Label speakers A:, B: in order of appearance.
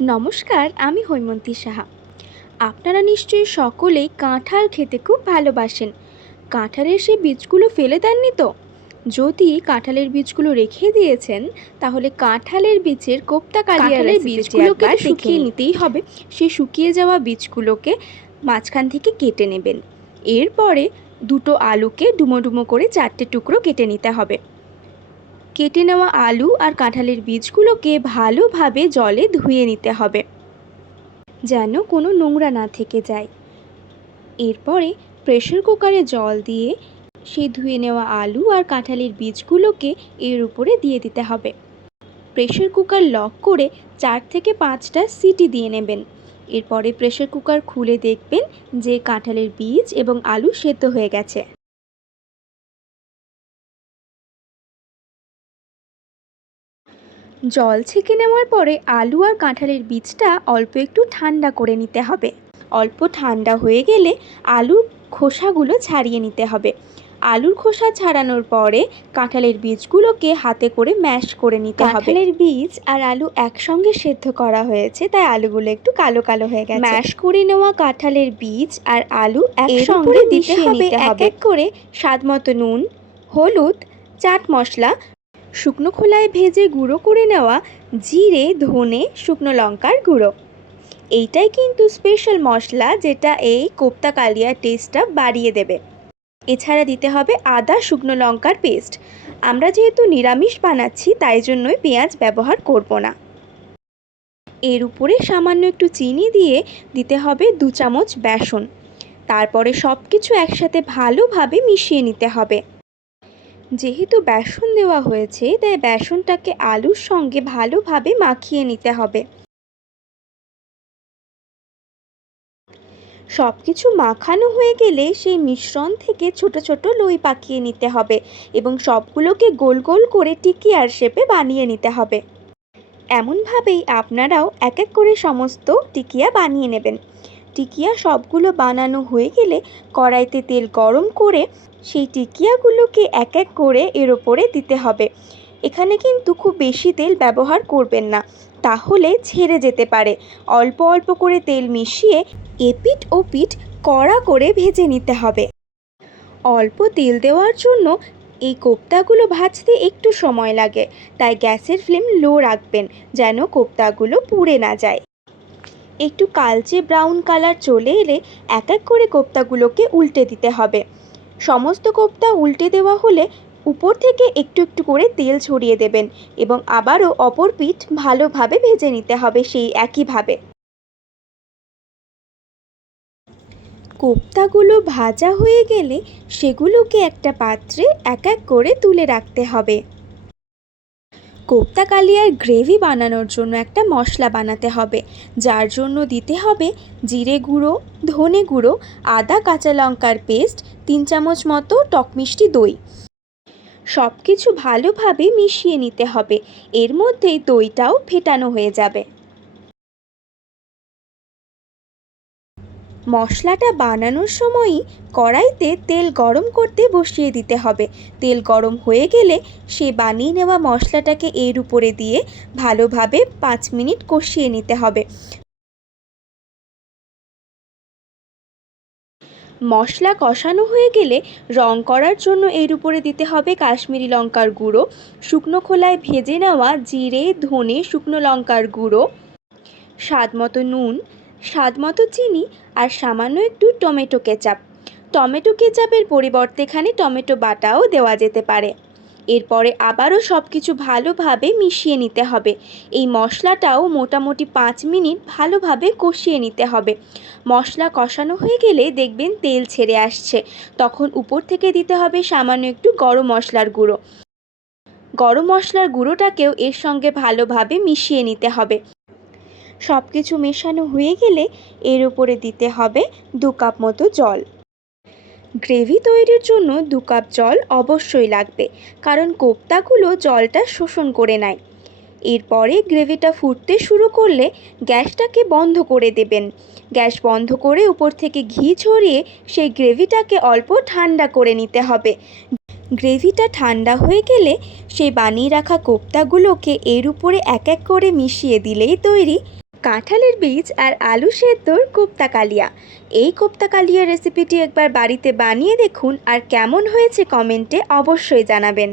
A: নমস্কার আমি হৈমন্তী সাহা। আপনারা নিশ্চয়ই সকলেই কাঁঠাল খেতে খুব ভালোবাসেন। কাঁঠালের সেই বীজগুলো ফেলে দেননি তো? যদি কাঁঠালের বীজগুলো রেখে দিয়েছেন তাহলে কাঁঠালের বীজের কোপ্তা কালিয়ার
B: কাঁঠালের
A: বীজগুলোকে
B: শুকিয়ে
A: নিতেই হবে। সেই শুকিয়ে যাওয়া বীজগুলোকে মাঝখান থেকে কেটে নেবেন। এরপরে দুটো আলুকে ডুমো ডুমো করে চারটে টুকরো কেটে নিতে হবে। কেটে নেওয়া আলু আর কাঁঠালের বীজগুলোকে ভালোভাবে জলে ধুয়ে নিতে হবে, যেন কোনো নোংরা না থেকে যায়। এরপরে প্রেশার কুকারে জল দিয়ে সেই ধুয়ে নেওয়া আলু আর কাঁঠালের বীজগুলোকে এর উপরে দিয়ে দিতে হবে। প্রেশার কুকার লক করে চার থেকে পাঁচটা সিটি দিয়ে নেবেন। এরপরে প্রেশার কুকার খুলে দেখবেন যে কাঁঠালের বীজ এবং আলু সেদ্ধ হয়ে গেছে। জল ছেঁকে নেওয়ার পরে আলু আর কাঁঠালের বীজটা অল্প একটু ঠান্ডা করে নিতে হবে। অল্প ঠান্ডা হয়ে গেলে আলুর খোসাগুলো ছাড়িয়ে নিতে হবে। আলুর খোসা ছাড়ানোর পরে কাঁঠালের বীজগুলোকে হাতে করে ম্যাশ করে নিতে হবে। কাঁঠালের বীজ আর আলু একসঙ্গে সেদ্ধ করা হয়েছে তাই আলুগুলো একটু কালো কালো হয়ে গেছে। ম্যাশ করে নেওয়া কাঁঠালের বীজ আর আলু একসঙ্গে দিতে হবে এক এক করে স্বাদ মতো নুন হলুদ চাট মশলা শুকনো খোলায় ভেজে গুঁড়ো করে নেওয়া জিরে, ধনে, শুকনো লঙ্কার গুঁড়ো। এইটাই কিন্তু স্পেশাল মশলা যেটা এই কোপ্তা কালিয়ার টেস্টটা বাড়িয়ে দেবে। এছাড়া দিতে হবে আদা, শুকনো লঙ্কার পেস্ট আমরা যেহেতু নিরামিষ বানাচ্ছি, তাই জন্যই পেঁয়াজ ব্যবহার করব না। এর উপরে সামান্য একটু চিনি দিয়ে দিতে হবে দু চামচ বেসন। তারপরে সব কিছু একসাথে ভালোভাবে মিশিয়ে নিতে হবে। যেহেতু বেসন দেওয়া হয়েছে, তাই বেসনটাকে আলুর সঙ্গে ভালোভাবে মাখিয়ে নিতে হবে। সব কিছু মাখানো হয়ে গেলে সেই মিশ্রণ থেকে ছোট ছোট লই পাকিয়ে নিতে হবে এবং সবগুলোকে গোল গোল করে টিকিয়ার শেপে বানিয়ে নিতে হবে। এমনভাবেই আপনারাও এক এক করে সমস্ত টিকিয়া বানিয়ে নেবেন। টিকিয়া সবগুলো বানানো হয়ে গেলে কড়াইতে তেল গরম করে সেই টিকিয়াগুলোকে এক এক করে এর ওপরে দিতে হবে। এখানে কিন্তু খুব বেশি তেল ব্যবহার করবেন না, তাহলে ছেড়ে যেতে পারে। অল্প অল্প করে তেল মিশিয়ে এপিট ও পিঠ কড়া করে ভেজে নিতে হবে। অল্প তেল দেওয়ার জন্য এই কোপ্তাগুলো ভাজতে একটু সময় লাগে, তাই গ্যাসের ফ্লেম লো রাখবেন, যেন কোপ্তাগুলো পুড়ে না যায়। একটু কালচে ব্রাউন কালার চলে এলে এক এক করে কোপ্তাগুলোকে উল্টে দিতে হবে। সমস্ত কোপ্তা উল্টে দেওয়া হলে উপর থেকে একটু একটু করে তেল ছড়িয়ে দেবেন এবং আবারও অপর পিঠ ভালোভাবে ভেজে নিতে হবে সেই একইভাবে। কোপ্তাগুলো ভাজা হয়ে গেলে সেগুলোকে একটা পাত্রে এক এক করে তুলে রাখতে হবে। কোপ্তা কালিয়ার গ্রেভি বানানোর জন্য একটা মশলা বানাতে হবে। যার জন্য দিতে হবে জিরে গুঁড়ো, ধনে গুঁড়ো, আদা কাঁচা লঙ্কার পেস্ট, তিন চামচ মতো টক মিষ্টি দই। সব কিছু ভালোভাবে মিশিয়ে নিতে হবে। এর মধ্যেই দইটাও ফেটানো হয়ে যাবে। মশলাটা বানানোর সময়ই কড়াইতে তেল গরম করতে বসিয়ে দিতে হবে। তেল গরম হয়ে গেলে সে বানিয়ে নেওয়া মশলাটাকে এর উপরে দিয়ে ভালোভাবে পাঁচ মিনিট কষিয়ে নিতে হবে। মশলা কষানো হয়ে গেলে রং করার জন্য এর উপরে দিতে হবে কাশ্মীরি লঙ্কার গুঁড়ো, শুকনো খোলায় ভেজে নেওয়া জিরে, ধনে, শুকনো লঙ্কার গুঁড়ো স্বাদ মতো নুন স্বাদ মতো চিনি আর সামান্য একটু টমেটো কেচাপ। টমেটো কেচাপের পরিবর্তে এখানে টমেটো বাটাও দেওয়া যেতে পারে। এরপরে আবারও সব কিছু ভালোভাবে মিশিয়ে নিতে হবে। এই মশলাটাও মোটামুটি পাঁচ মিনিট ভালোভাবে কষিয়ে নিতে হবে। মশলা কষানো হয়ে গেলে দেখবেন তেল ছেড়ে আসছে। তখন উপর থেকে দিতে হবে সামান্য একটু গরম মশলার গুঁড়ো। গরম মশলার গুঁড়োটাকেও এর সঙ্গে ভালোভাবে মিশিয়ে নিতে হবে। সব কিছু মেশানো হয়ে গেলে এর উপরে দিতে হবে দু কাপ মতো জল। গ্রেভি তৈরির জন্য দু কাপ জল অবশ্যই লাগবে, কারণ কোপ্তাগুলো জলটা শোষণ করে নেয়। এরপরে গ্রেভিটা ফুটতে শুরু করলে গ্যাসটাকে বন্ধ করে দেবেন। গ্যাস বন্ধ করে উপর থেকে ঘি ছড়িয়ে সেই গ্রেভিটাকে অল্প ঠান্ডা করে নিতে হবে। গ্রেভিটা ঠান্ডা হয়ে গেলে সেই বানিয়ে রাখা কোপ্তাগুলোকে এর উপরে এক এক করে মিশিয়ে দিলেই তৈরি। কাঁঠালের বীজ আর আলু সেদ্ধর কোপ্তা কালিয়া এই কোপ্তা কালিয়া রেসিপিটি একবার বাড়িতে বানিয়ে দেখুন আর কেমন হয়েছে কমেন্টে অবশ্যই জানাবেন।